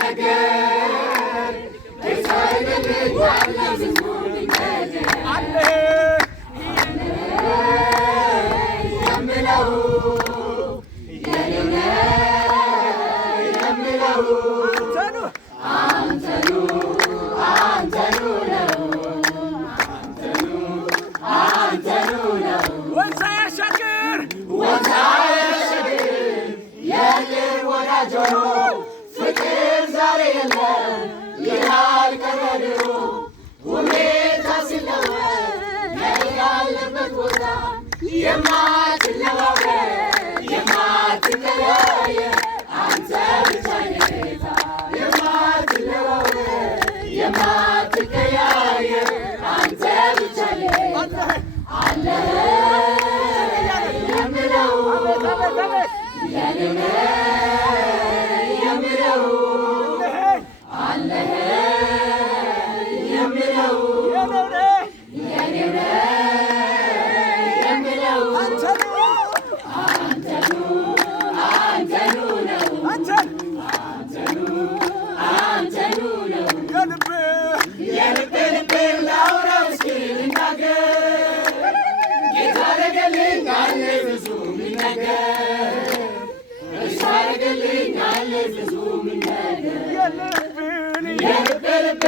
ነገር የታረገልኛል ብዙ ነገር አለ የምለው የምለው አንተኑ ነው ወንዝ ያሻግር የቅርብ ወዳጅ ሆኖ ፍቅር ዛሬ የለም ይላል ቀረድሮ ሁኔታ ሲለወጥ ያለበት ቦታ የማትለዋወጥ የማትቀያየር አንተ ብቻ ጌታ የማትለዋወጥ የማትቀያየር አንተ ብቻ ጌታ አለ የምለው የምለው አለ የምለው የምለው አንተኑ ነው የልቤ ላውራው እስኪ ልናገር ጌታ አረገልኛል ብዙ ነገር እሱ አረገልኛል ብዙ ነገር የልቤ